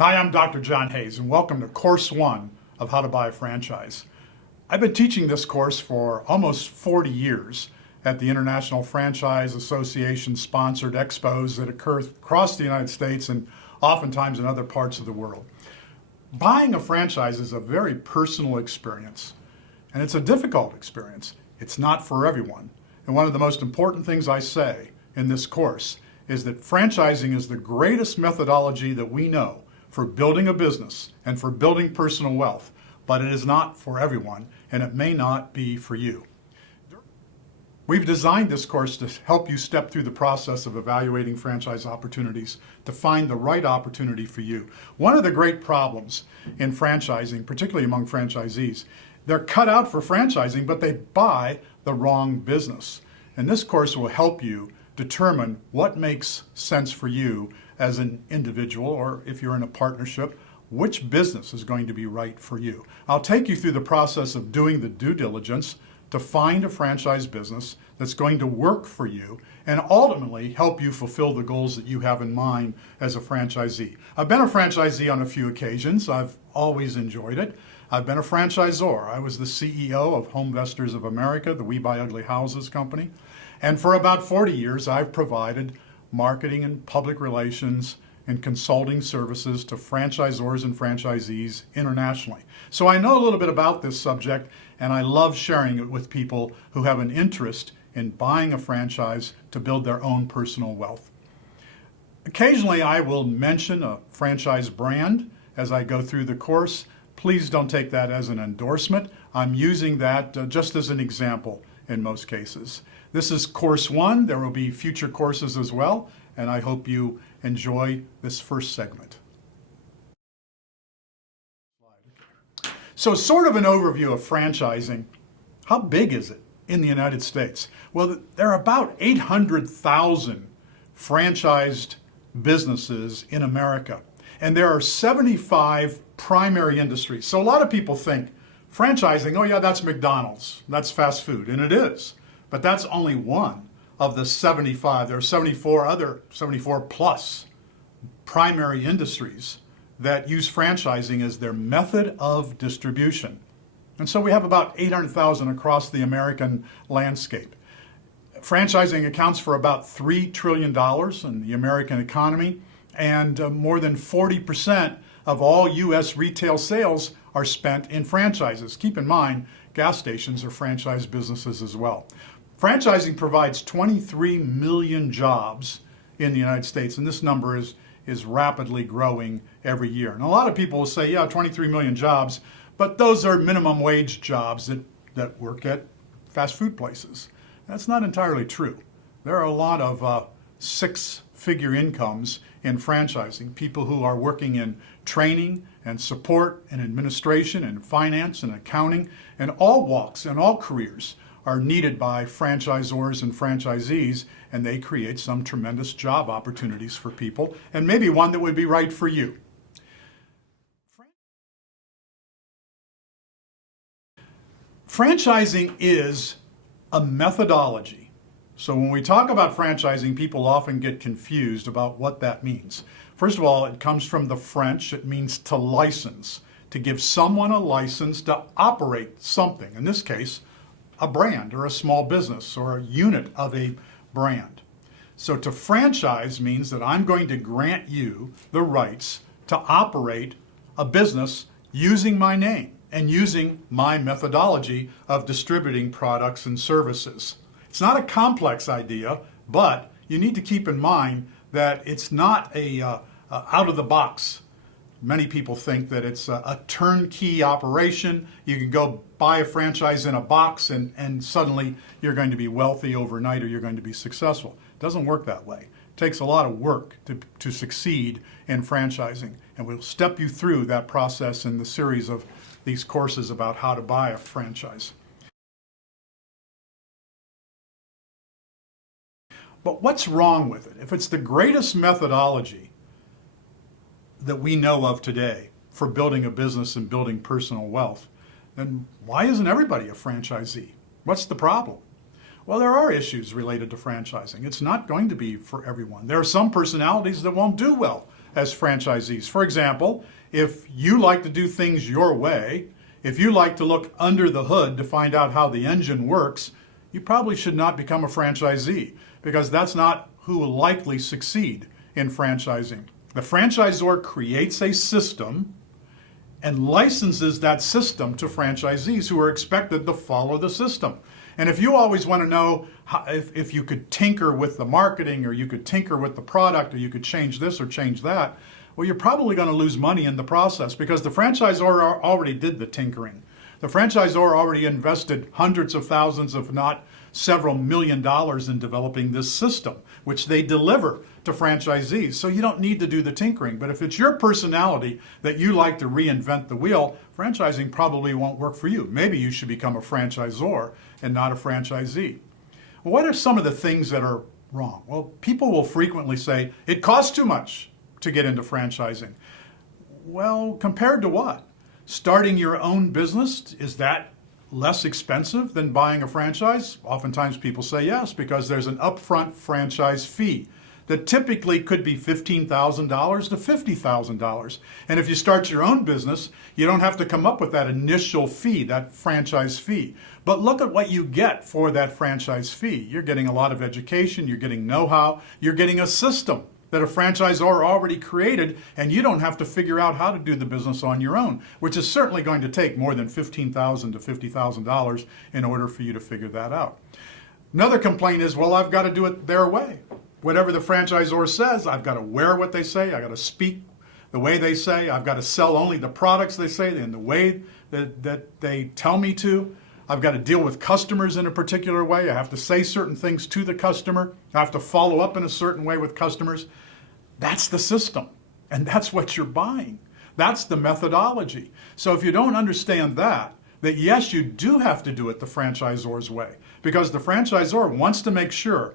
Hi, I'm Dr. John Hayes, and welcome to Course 1 of How to Buy a Franchise. I've been teaching this course for almost 40 years at the International Franchise Association sponsored expos that occur across the United States and oftentimes in other parts of the world. Buying a franchise is a very personal experience, and it's a difficult experience. It's not for everyone. And one of the most important things I say in this course is that franchising is the greatest methodology that we know for building a business and for building personal wealth, but it is not for everyone, and it may not be for you. We've designed this course to help you step through the process of evaluating franchise opportunities to find the right opportunity for you. One of the great problems in franchising, particularly among franchisees, they're cut out for franchising, but they buy the wrong business. And this course will help you determine what makes sense for you as an individual, or if you're in a partnership, which business is going to be right for you. I'll take you through the process of doing the due diligence to find a franchise business that's going to work for you and ultimately help you fulfill the goals that you have in mind as a franchisee. I've been a franchisee on a few occasions. I've always enjoyed it. I've been a franchisor. I was the CEO of Home Investors of America, the We Buy Ugly Houses company. And for about 40 years, I've provided marketing and public relations and consulting services to franchisors and franchisees internationally. So I know a little bit about this subject, and I love sharing it with people who have an interest in buying a franchise to build their own personal wealth. Occasionally, I will mention a franchise brand as I go through the course. Please don't take that as an endorsement. I'm using that just as an example in most cases. This is Course 1. There will be future courses as well, and I hope you enjoy this first segment. So sort of an overview of franchising. How big is it in the United States? Well, there are about 800,000 franchised businesses in America, and there are 75 primary industries. So a lot of people think franchising, oh yeah, that's McDonald's, that's fast food, and it is. But that's only one of the 75. There are 74 plus primary industries that use franchising as their method of distribution. And so we have about 800,000 across the American landscape. Franchising accounts for about $3 trillion in the American economy, and more than 40% of all U.S. retail sales are spent in franchises. Keep in mind, gas stations are franchise businesses as well. Franchising provides 23 million jobs in the United States, and this number is rapidly growing every year. And a lot of people will say, yeah, 23 million jobs, but those are minimum wage jobs that work at fast food places. That's not entirely true. There are a lot of six-figure incomes in franchising, people who are working in training and support and administration and finance and accounting, and all walks and all careers are needed by franchisors and franchisees, and they create some tremendous job opportunities for people, and maybe one that would be right for you. Franchising is a methodology. So when we talk about franchising, people often get confused about what that means. First of all, it comes from the French. It means to license, to give someone a license to operate something. In this case, a brand or a small business or a unit of a brand. So to franchise means that I'm going to grant you the rights to operate a business using my name and using my methodology of distributing products and services. It's not a complex idea, but you need to keep in mind that it's not a out of the box. Many people think that it's a turnkey operation. You can go buy a franchise in a box and suddenly you're going to be wealthy overnight or you're going to be successful. It doesn't work that way. It takes a lot of work to succeed in franchising. And we'll step you through that process in the series of these courses about how to buy a franchise. But what's wrong with it? If it's the greatest methodology that we know of today for building a business and building personal wealth, then why isn't everybody a franchisee? What's the problem? Well, there are issues related to franchising. It's not going to be for everyone. There are some personalities that won't do well as franchisees. For example, if you like to do things your way, if you like to look under the hood to find out how the engine works, you probably should not become a franchisee, because that's not who will likely succeed in franchising. The franchisor creates a system and licenses that system to franchisees who are expected to follow the system. And if you always want to know if you could tinker with the marketing, or you could tinker with the product, or you could change this or change that, well, you're probably going to lose money in the process, because the franchisor already did the tinkering. The franchisor already invested hundreds of thousands, if not several $1,000,000 in developing this system, which they deliver to franchisees. So you don't need to do the tinkering. But if it's your personality that you like to reinvent the wheel, franchising probably won't work for you. Maybe you should become a franchisor and not a franchisee. Well, what are some of the things that are wrong? Well, people will frequently say, it costs too much to get into franchising. Well, compared to what? Starting your own business, is that less expensive than buying a franchise? Oftentimes people say yes, because there's an upfront franchise fee that typically could be $15,000 to $50,000. And if you start your own business, you don't have to come up with that initial fee, that franchise fee. But look at what you get for that franchise fee. You're getting a lot of education, you're getting know-how, you're getting a system that a franchisor already created, and you don't have to figure out how to do the business on your own, which is certainly going to take more than $15,000 to $50,000 in order for you to figure that out. Another complaint is, well, I've got to do it their way. Whatever the franchisor says, I've got to wear what they say, I've got to speak the way they say, I've got to sell only the products they say in the way that they tell me to. I've got to deal with customers in a particular way. I have to say certain things to the customer. I have to follow up in a certain way with customers. That's the system, and that's what you're buying. That's the methodology. So if you don't understand that yes, you do have to do it the franchisor's way, because the franchisor wants to make sure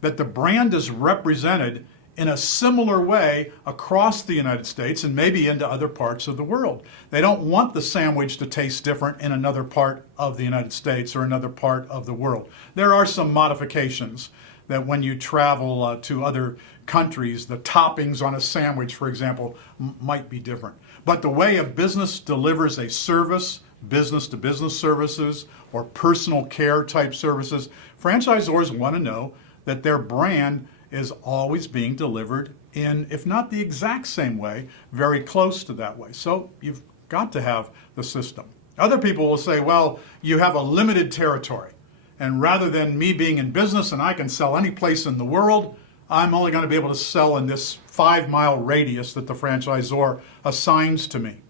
that the brand is represented in a similar way across the United States and maybe into other parts of the world. They don't want the sandwich to taste different in another part of the United States or another part of the world. There are some modifications that when you travel to other countries, the toppings on a sandwich, for example, might be different. But the way a business delivers a service, business-to-business services or personal care type services, franchisors want to know that their brand is always being delivered in, if not the exact same way, very close to that way. So you've got to have the system. Other people will say, well, you have a limited territory, and rather than me being in business and I can sell any place in the world, I'm only going to be able to sell in this 5-mile radius that the franchisor assigns to me.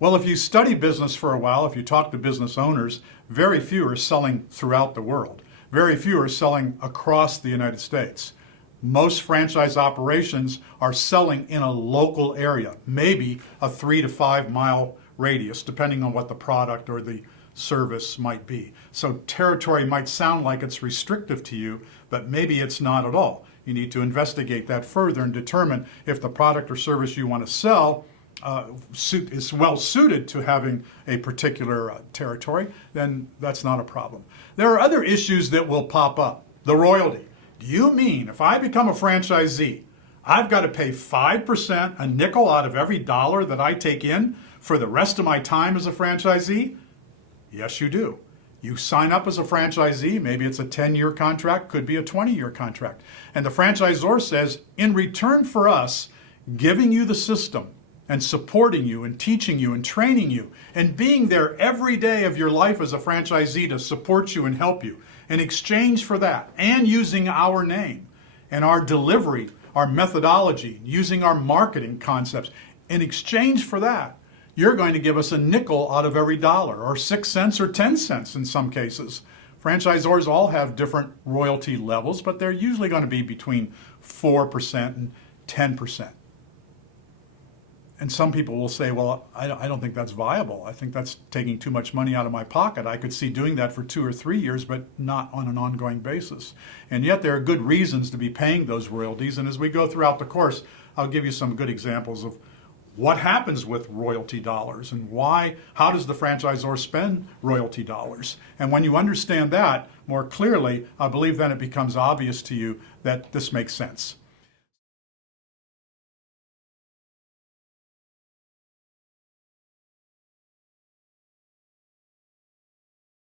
Well, if you study business for a while, if you talk to business owners, very few are selling throughout the world. Very few are selling across the United States. Most franchise operations are selling in a local area, maybe a 3 to 5 mile radius, depending on what the product or the service might be. So territory might sound like it's restrictive to you, but maybe it's not at all. You need to investigate that further and determine if the product or service you want to sell is well suited to having a particular territory, then that's not a problem. There are other issues that will pop up. The royalty. Do you mean if I become a franchisee, I've got to pay 5%, a nickel out of every dollar that I take in for the rest of my time as a franchisee? Yes, you do. You sign up as a franchisee, maybe it's a 10-year contract, could be a 20-year contract. And the franchisor says, in return for us giving you the system and supporting you and teaching you and training you and being there every day of your life as a franchisee to support you and help you, in exchange for that, and using our name and our delivery, our methodology, using our marketing concepts, in exchange for that, you're going to give us a nickel out of every dollar, or 6 cents or 10 cents in some cases. Franchisors all have different royalty levels, but they're usually going to be between 4% and 10%. And some people will say, well, I don't think that's viable. I think that's taking too much money out of my pocket. I could see doing that for 2 or 3 years, but not on an ongoing basis. And yet there are good reasons to be paying those royalties. And as we go throughout the course, I'll give you some good examples of what happens with royalty dollars and how does the franchisor spend royalty dollars. And when you understand that more clearly, I believe then it becomes obvious to you that this makes sense.